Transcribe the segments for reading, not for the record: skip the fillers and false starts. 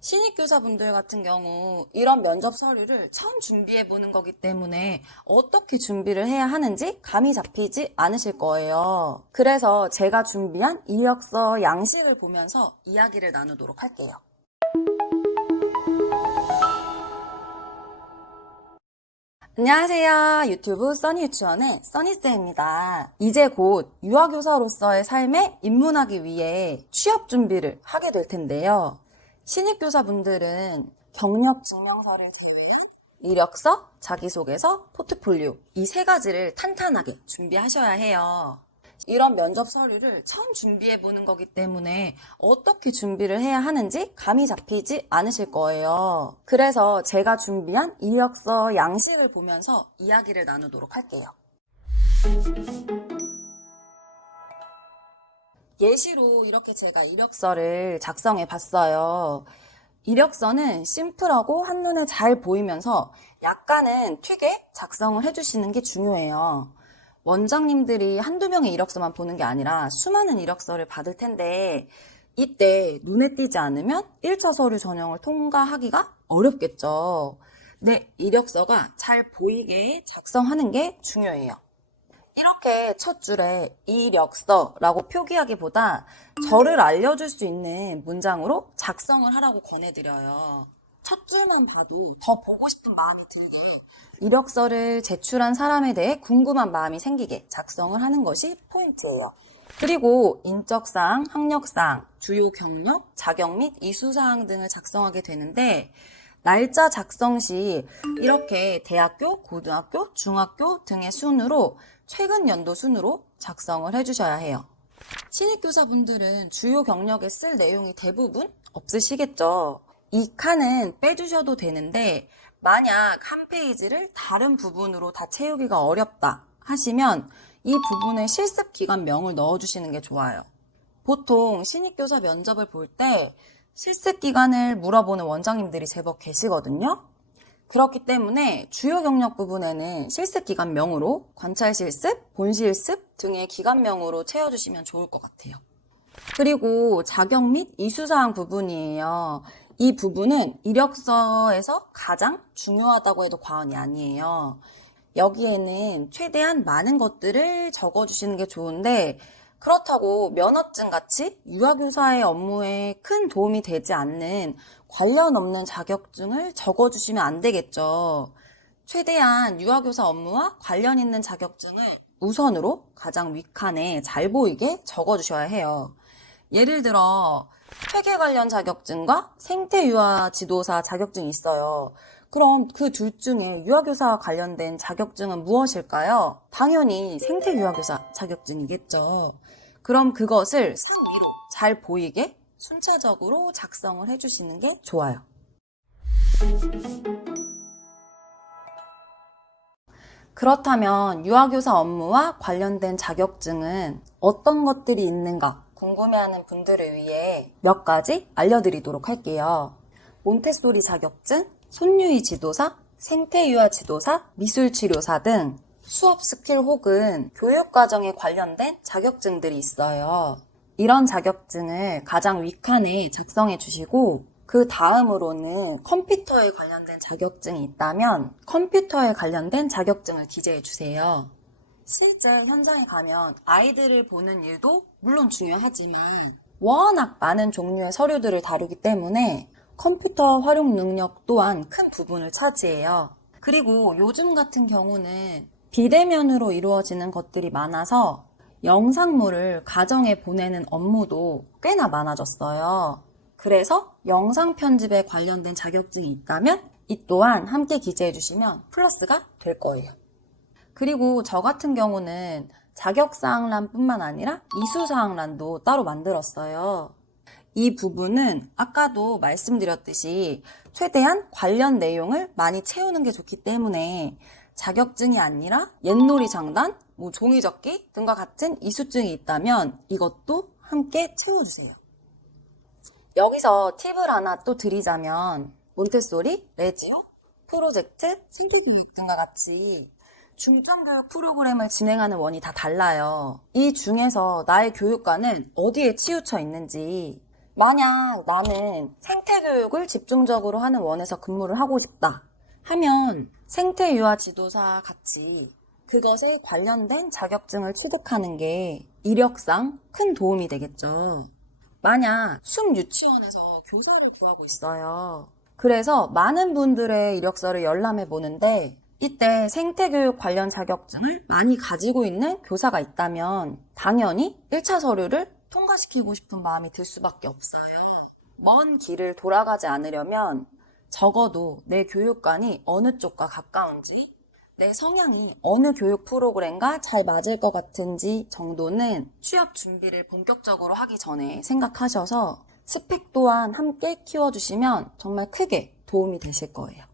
신입교사분들 같은 경우 이런 면접 서류를 처음 준비해 보는 거기 때문에 어떻게 준비를 해야 하는지 감이 잡히지 않으실 거예요. 그래서 제가 준비한 이력서 양식을 보면서 이야기를 나누도록 할게요. 안녕하세요. 유튜브 써니유치원의 써니쌤입니다. 이제 곧 유아교사로서의 삶에 입문하기 위해 취업 준비를 하게 될 텐데요. 신입교사분들은 경력 증명서를 제외한 이력서, 자기소개서, 포트폴리오 이 세 가지를 탄탄하게 준비하셔야 해요. 이런 면접 서류를 처음 준비해 보는 거기 때문에 어떻게 준비를 해야 하는지 감이 잡히지 않으실 거예요. 그래서 제가 준비한 이력서 양식을 보면서 이야기를 나누도록 할게요. 예시로 이렇게 제가 이력서를 작성해 봤어요. 이력서는 심플하고 한눈에 잘 보이면서 약간은 튀게 작성을 해주시는 게 중요해요. 원장님들이 한두 명의 이력서만 보는 게 아니라 수많은 이력서를 받을 텐데 이때 눈에 띄지 않으면 1차 서류 전형을 통과하기가 어렵겠죠. 내 이력서가 잘 보이게 작성하는 게 중요해요. 이렇게 첫 줄에 이력서라고 표기하기보다 저를 알려줄 수 있는 문장으로 작성을 하라고 권해드려요. 첫 줄만 봐도 더 보고 싶은 마음이 들게 이력서를 제출한 사람에 대해 궁금한 마음이 생기게 작성을 하는 것이 포인트예요. 그리고 인적사항, 학력사항, 주요 경력, 자격 및 이수사항 등을 작성하게 되는데 날짜 작성 시 이렇게 대학교, 고등학교, 중학교 등의 순으로 최근 연도 순으로 작성을 해주셔야 해요. 신입교사분들은 주요 경력에 쓸 내용이 대부분 없으시겠죠. 이 칸은 빼주셔도 되는데 만약 한 페이지를 다른 부분으로 다 채우기가 어렵다 하시면 이 부분에 실습 기간명을 넣어주시는 게 좋아요. 보통 신입교사 면접을 볼 때 실습 기간을 물어보는 원장님들이 제법 계시거든요. 그렇기 때문에 주요 경력 부분에는 실습 기간명으로 관찰 실습, 본 실습 등의 기간명으로 채워주시면 좋을 것 같아요. 그리고 자격 및 이수사항 부분이에요. 이 부분은 이력서에서 가장 중요하다고 해도 과언이 아니에요. 여기에는 최대한 많은 것들을 적어주시는 게 좋은데 그렇다고 면허증 같이 유아교사의 업무에 큰 도움이 되지 않는 관련 없는 자격증을 적어주시면 안 되겠죠. 최대한 유아교사 업무와 관련 있는 자격증을 우선으로 가장 윗칸에 잘 보이게 적어주셔야 해요. 예를 들어 회계 관련 자격증과 생태유아 지도사 자격증이 있어요. 그럼 그 둘 중에 유아교사와 관련된 자격증은 무엇일까요? 당연히 생태유아교사 자격증이겠죠. 그럼 그것을 쓴 위로 잘 보이게 순차적으로 작성을 해주시는 게 좋아요. 그렇다면 유아교사 업무와 관련된 자격증은 어떤 것들이 있는가 궁금해하는 분들을 위해 몇 가지 알려드리도록 할게요. 몬테소리 자격증, 손유희 지도사, 생태유아 지도사, 미술치료사 등 수업 스킬 혹은 교육과정에 관련된 자격증들이 있어요. 이런 자격증을 가장 윗칸에 작성해 주시고 그 다음으로는 컴퓨터에 관련된 자격증이 있다면 컴퓨터에 관련된 자격증을 기재해 주세요. 실제 현장에 가면 아이들을 보는 일도 물론 중요하지만 워낙 많은 종류의 서류들을 다루기 때문에 컴퓨터 활용 능력 또한 큰 부분을 차지해요. 그리고 요즘 같은 경우는 비대면으로 이루어지는 것들이 많아서 영상물을 가정에 보내는 업무도 꽤나 많아졌어요. 그래서 영상 편집에 관련된 자격증이 있다면 이 또한 함께 기재해 주시면 플러스가 될 거예요. 그리고 저 같은 경우는 자격사항란뿐만 아니라 이수사항란도 따로 만들었어요. 이 부분은 아까도 말씀드렸듯이 최대한 관련 내용을 많이 채우는 게 좋기 때문에 자격증이 아니라 옅놀이 장단, 종이접기 등과 같은 이수증이 있다면 이것도 함께 채워주세요. 여기서 팁을 하나 또 드리자면 몬테소리, 레지오, 프로젝트, 생태교육 등과 같이 중점교육 프로그램을 진행하는 원이 다 달라요. 이 중에서 나의 교육과는 어디에 치우쳐 있는지 만약 나는 생태교육을 집중적으로 하는 원에서 근무를 하고 싶다 하면 생태유아 지도사 같이 그것에 관련된 자격증을 취득하는 게 이력상 큰 도움이 되겠죠. 만약 숲유치원에서 교사를 구하고 있어요. 그래서 많은 분들의 이력서를 열람해 보는데 이때 생태교육 관련 자격증을 많이 가지고 있는 교사가 있다면 당연히 1차 서류를 통과시키고 싶은 마음이 들 수밖에 없어요. 먼 길을 돌아가지 않으려면 적어도 내 교육관이 어느 쪽과 가까운지, 내 성향이 어느 교육 프로그램과 잘 맞을 것 같은지 정도는 취업 준비를 본격적으로 하기 전에 생각하셔서 스펙 또한 함께 키워주시면 정말 크게 도움이 되실 거예요.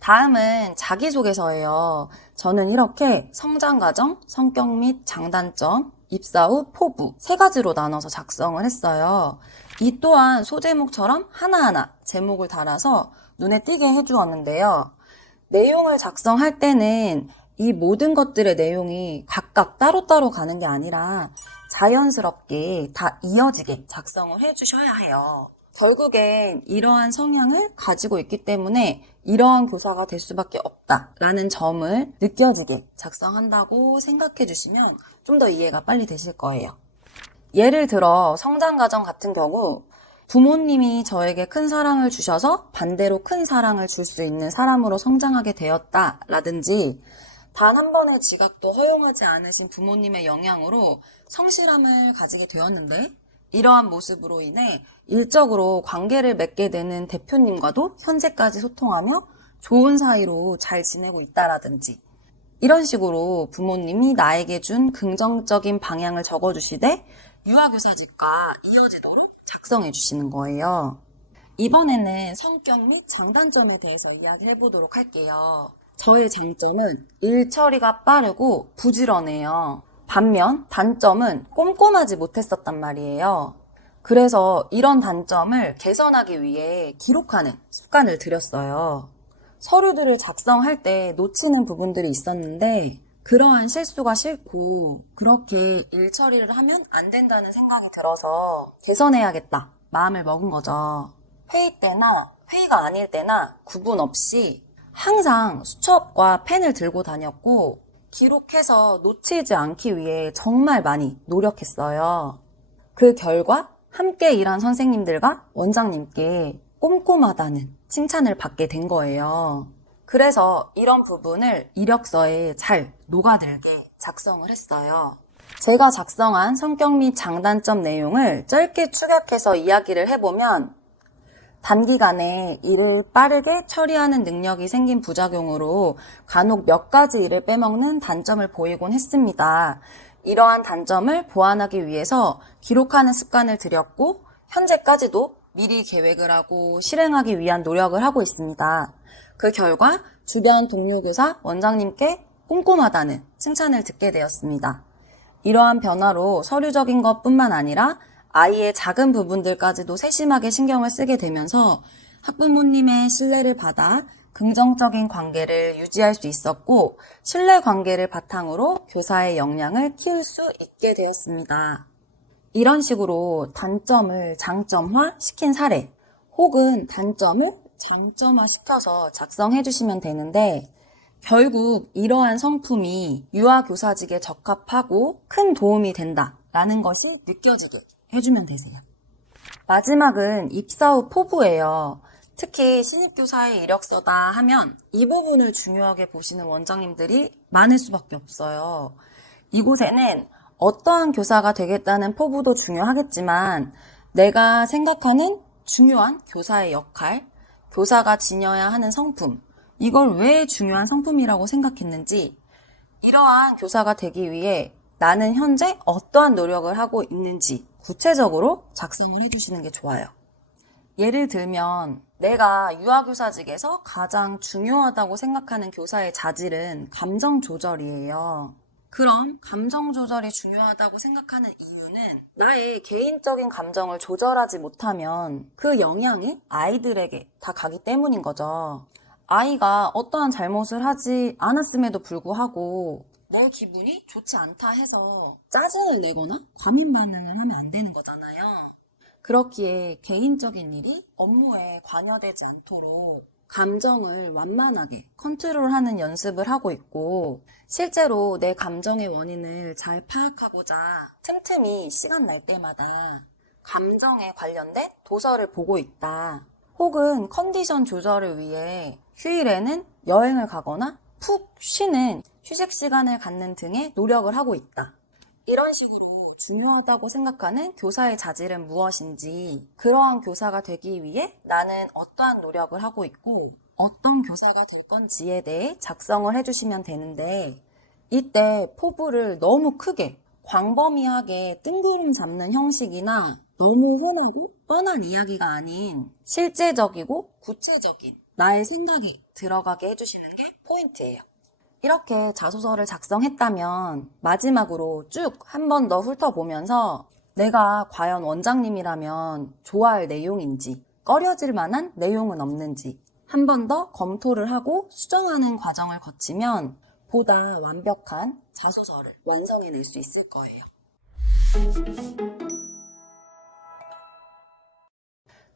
다음은 자기소개서예요. 저는 이렇게 성장과정, 성격 및 장단점, 입사 후 포부 3가지로 나눠서 작성을 했어요. 이 또한 소제목처럼 하나하나 제목을 달아서 눈에 띄게 해주었는데요. 내용을 작성할 때는 이 모든 것들의 내용이 각각 따로따로 가는 게 아니라 자연스럽게 다 이어지게 작성을 해주셔야 해요. 결국엔 이러한 성향을 가지고 있기 때문에 이러한 교사가 될 수밖에 없다라는 점을 느껴지게 작성한다고 생각해 주시면 좀 더 이해가 빨리 되실 거예요. 예를 들어 성장과정 같은 경우 부모님이 저에게 큰 사랑을 주셔서 반대로 큰 사랑을 줄 수 있는 사람으로 성장하게 되었다라든지 단 한 번의 지각도 허용하지 않으신 부모님의 영향으로 성실함을 가지게 되었는데 이러한 모습으로 인해 일적으로 관계를 맺게 되는 대표님과도 현재까지 소통하며 좋은 사이로 잘 지내고 있다라든지 이런 식으로 부모님이 나에게 준 긍정적인 방향을 적어주시되 유아교사직과 이어지도록 작성해 주시는 거예요. 이번에는 성격 및 장단점에 대해서 이야기해 보도록 할게요. 저의 장점은 일 처리가 빠르고 부지런해요. 반면 단점은 꼼꼼하지 못했었단 말이에요. 그래서 이런 단점을 개선하기 위해 기록하는 습관을 들였어요. 서류들을 작성할 때 놓치는 부분들이 있었는데 그러한 실수가 싫고 그렇게 일 처리를 하면 안 된다는 생각이 들어서 개선해야겠다 마음을 먹은 거죠. 회의 때나 회의가 아닐 때나 구분 없이 항상 수첩과 펜을 들고 다녔고 기록해서 놓치지 않기 위해 정말 많이 노력했어요. 그 결과 함께 일한 선생님들과 원장님께 꼼꼼하다는 칭찬을 받게 된 거예요. 그래서 이런 부분을 이력서에 잘 녹아들게 작성을 했어요. 제가 작성한 성격 및 장단점 내용을 짧게 축약해서 이야기를 해보면 단기간에 일을 빠르게 처리하는 능력이 생긴 부작용으로 간혹 몇 가지 일을 빼먹는 단점을 보이곤 했습니다. 이러한 단점을 보완하기 위해서 기록하는 습관을 들였고 현재까지도 미리 계획을 하고 실행하기 위한 노력을 하고 있습니다. 그 결과 주변 동료 교사, 원장님께 꼼꼼하다는 칭찬을 듣게 되었습니다. 이러한 변화로 서류적인 것뿐만 아니라 아이의 작은 부분들까지도 세심하게 신경을 쓰게 되면서 학부모님의 신뢰를 받아 긍정적인 관계를 유지할 수 있었고 신뢰 관계를 바탕으로 교사의 역량을 키울 수 있게 되었습니다. 이런 식으로 단점을 장점화 시킨 사례 혹은 단점을 장점화 시켜서 작성해 주시면 되는데 결국 이러한 성품이 유아교사직에 적합하고 큰 도움이 된다라는 것이 느껴지게 해주면 되세요. 마지막은 입사 후 포부예요. 특히 신입교사의 이력서다 하면 이 부분을 중요하게 보시는 원장님들이 많을 수밖에 없어요. 이곳에는 어떠한 교사가 되겠다는 포부도 중요하겠지만 내가 생각하는 중요한 교사의 역할, 교사가 지녀야 하는 성품, 이걸 왜 중요한 성품이라고 생각했는지 이러한 교사가 되기 위해 나는 현재 어떠한 노력을 하고 있는지 구체적으로 작성을 해주시는 게 좋아요. 예를 들면 내가 유아교사직에서 가장 중요하다고 생각하는 교사의 자질은 감정 조절이에요. 그럼 감정 조절이 중요하다고 생각하는 이유는 나의 개인적인 감정을 조절하지 못하면 그 영향이 아이들에게 다 가기 때문인 거죠. 아이가 어떠한 잘못을 하지 않았음에도 불구하고 내 기분이 좋지 않다 해서 짜증을 내거나 과민 반응을 하면 안 되는 거잖아요. 그렇기에 개인적인 일이 업무에 관여되지 않도록 감정을 완만하게 컨트롤하는 연습을 하고 있고, 실제로 내 감정의 원인을 잘 파악하고자 틈틈이 시간 날 때마다 감정에 관련된 도서를 보고 있다. 혹은 컨디션 조절을 위해 휴일에는 여행을 가거나 푹 쉬는 휴식 시간을 갖는 등의 노력을 하고 있다. 이런 식으로 중요하다고 생각하는 교사의 자질은 무엇인지, 그러한 교사가 되기 위해 나는 어떠한 노력을 하고 있고 어떤 교사가 될 건지에 대해 작성을 해주시면 되는데, 이때 포부를 너무 크게 광범위하게 뜬구름 잡는 형식이나 너무 흔하고 뻔한 이야기가 아닌 실제적이고 구체적인 나의 생각이 들어가게 해주시는 게 포인트예요. 이렇게 자소서를 작성했다면 마지막으로 쭉 한 번 더 훑어보면서 내가 과연 원장님이라면 좋아할 내용인지, 꺼려질 만한 내용은 없는지 한 번 더 검토를 하고 수정하는 과정을 거치면 보다 완벽한 자소서를 완성해낼 수 있을 거예요.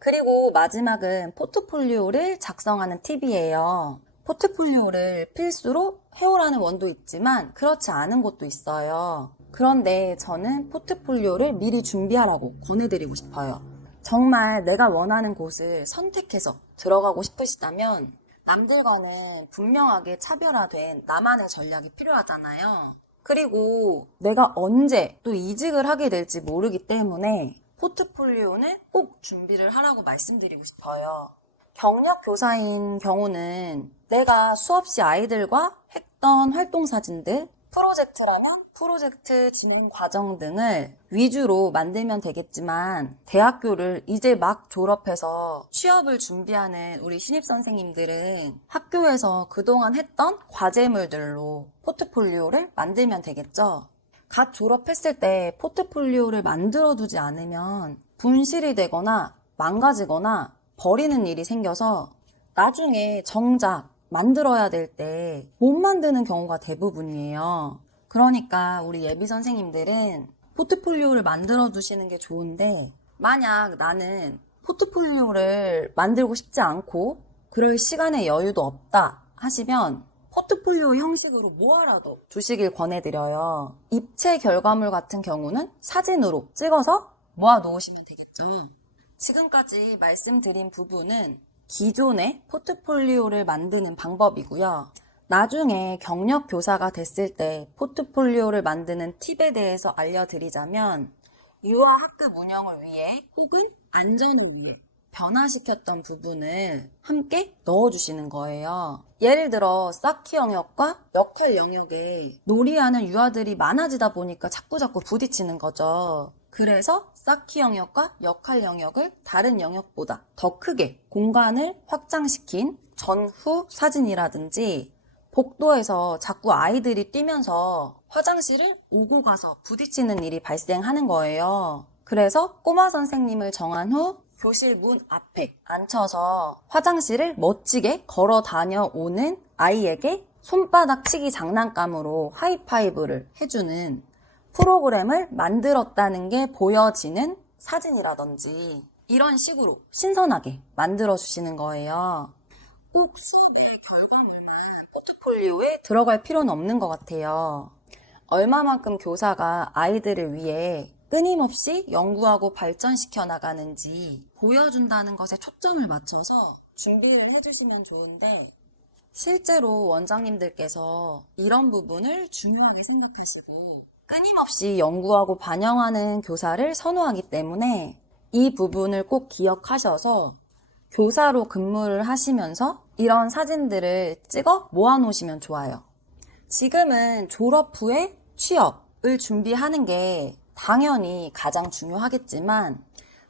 그리고 마지막은 포트폴리오를 작성하는 팁이에요. 포트폴리오를 필수로 해오라는 원도 있지만 그렇지 않은 곳도 있어요. 그런데 저는 포트폴리오를 미리 준비하라고 권해드리고 싶어요. 정말 내가 원하는 곳을 선택해서 들어가고 싶으시다면 남들과는 분명하게 차별화된 나만의 전략이 필요하잖아요. 그리고 내가 언제 또 이직을 하게 될지 모르기 때문에 포트폴리오는 꼭 준비를 하라고 말씀드리고 싶어요. 경력 교사인 경우는 내가 수없이 아이들과 했던 활동 사진들, 프로젝트라면 프로젝트 진행 과정 등을 위주로 만들면 되겠지만, 대학교를 이제 막 졸업해서 취업을 준비하는 우리 신입선생님들은 학교에서 그동안 했던 과제물들로 포트폴리오를 만들면 되겠죠. 갓 졸업했을 때 포트폴리오를 만들어두지 않으면 분실이 되거나 망가지거나 버리는 일이 생겨서 나중에 정작 만들어야 될 때 못 만드는 경우가 대부분이에요. 그러니까 우리 예비 선생님들은 포트폴리오를 만들어 두시는 게 좋은데, 만약 나는 포트폴리오를 만들고 싶지 않고 그럴 시간의 여유도 없다 하시면 포트폴리오 형식으로 모아라도 주시길 권해드려요. 입체 결과물 같은 경우는 사진으로 찍어서 모아 놓으시면 되겠죠. 지금까지 말씀드린 부분은 기존의 포트폴리오를 만드는 방법이고요. 나중에 경력 교사가 됐을 때 포트폴리오를 만드는 팁에 대해서 알려드리자면, 유아 학급 운영을 위해 혹은 안전을 위해 변화시켰던 부분을 함께 넣어주시는 거예요. 예를 들어 쌓기 영역과 역할 영역에 놀이하는 유아들이 많아지다 보니까 자꾸자꾸 부딪히는 거죠. 그래서 쌓기 영역과 역할 영역을 다른 영역보다 더 크게 공간을 확장시킨 전후 사진이라든지, 복도에서 자꾸 아이들이 뛰면서 화장실을 오고 가서 부딪히는 일이 발생하는 거예요. 그래서 꼬마 선생님을 정한 후 교실 문 앞에 앉혀서 화장실을 멋지게 걸어 다녀오는 아이에게 손바닥 치기 장난감으로 하이파이브를 해주는 프로그램을 만들었다는 게 보여지는 사진이라든지, 이런 식으로 신선하게 만들어주시는 거예요. 꼭 수업의 결과물만 포트폴리오에 들어갈 필요는 없는 것 같아요. 얼마만큼 교사가 아이들을 위해 끊임없이 연구하고 발전시켜 나가는지 보여준다는 것에 초점을 맞춰서 준비를 해주시면 좋은데, 실제로 원장님들께서 이런 부분을 중요하게 생각하시고 끊임없이 연구하고 반영하는 교사를 선호하기 때문에 이 부분을 꼭 기억하셔서 교사로 근무를 하시면서 이런 사진들을 찍어 모아놓으시면 좋아요. 지금은 졸업 후에 취업을 준비하는 게 당연히 가장 중요하겠지만,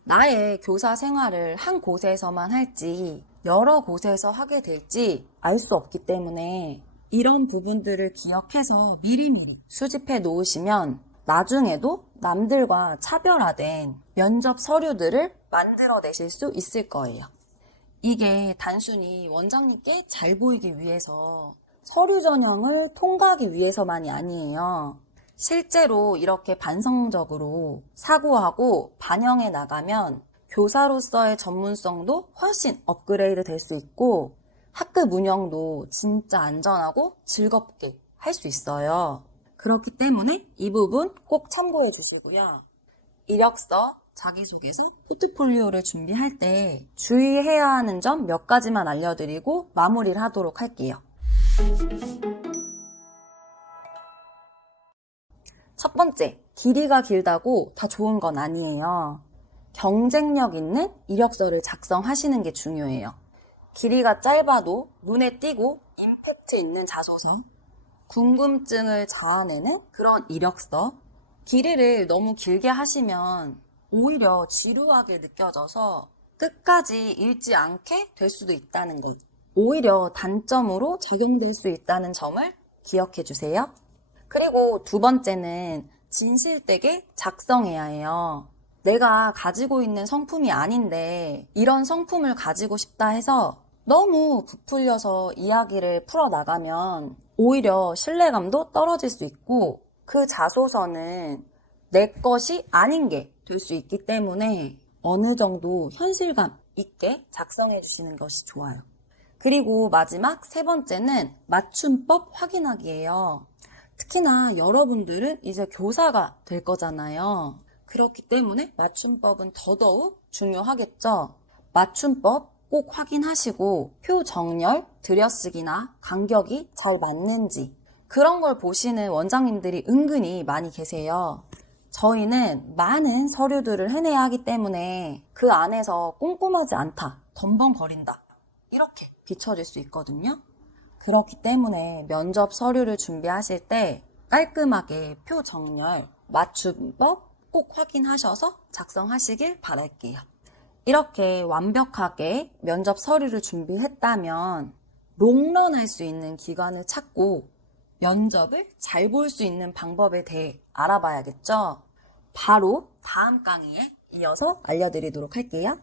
나의 교사 생활을 한 곳에서만 할지 여러 곳에서 하게 될지 알 수 없기 때문에 이런 부분들을 기억해서 미리미리 수집해 놓으시면 나중에도 남들과 차별화된 면접 서류들을 만들어내실 수 있을 거예요. 이게 단순히 원장님께 잘 보이기 위해서, 서류 전형을 통과하기 위해서만이 아니에요. 실제로 이렇게 반성적으로 사고하고 반영해 나가면 교사로서의 전문성도 훨씬 업그레이드 될 수 있고 학급 운영도 진짜 안전하고 즐겁게 할 수 있어요. 그렇기 때문에 이 부분 꼭 참고해 주시고요. 이력서, 자기소개서, 포트폴리오를 준비할 때 주의해야 하는 점 몇 가지만 알려드리고 마무리를 하도록 할게요. 첫 번째, 길이가 길다고 다 좋은 건 아니에요. 경쟁력 있는 이력서를 작성하시는 게 중요해요. 길이가 짧아도 눈에 띄고 임팩트 있는 자소서, 궁금증을 자아내는 그런 이력서, 길이를 너무 길게 하시면 오히려 지루하게 느껴져서 끝까지 읽지 않게 될 수도 있다는 것. 오히려 단점으로 작용될 수 있다는 점을 기억해 주세요. 그리고 두 번째는 진실되게 작성해야 해요. 내가 가지고 있는 성품이 아닌데 이런 성품을 가지고 싶다 해서 너무 부풀려서 이야기를 풀어나가면 오히려 신뢰감도 떨어질 수 있고 그 자소서는 내 것이 아닌 게 될 수 있기 때문에 어느 정도 현실감 있게 작성해 주시는 것이 좋아요. 그리고 마지막 세 번째는 맞춤법 확인하기예요. 특히나 여러분들은 이제 교사가 될 거잖아요. 그렇기 때문에 맞춤법은 더더욱 중요하겠죠. 맞춤법 꼭 확인하시고 표 정렬, 들여쓰기나 간격이 잘 맞는지 그런 걸 보시는 원장님들이 은근히 많이 계세요. 저희는 많은 서류들을 해내야 하기 때문에 그 안에서 꼼꼼하지 않다, 덤벙거린다 이렇게 비춰질 수 있거든요. 그렇기 때문에 면접 서류를 준비하실 때 깔끔하게 표 정렬, 맞춤법 꼭 확인하셔서 작성하시길 바랄게요. 이렇게 완벽하게 면접 서류를 준비했다면 롱런할 수 있는 기관을 찾고 면접을 잘 볼 수 있는 방법에 대해 알아봐야겠죠? 바로 다음 강의에 이어서 알려드리도록 할게요.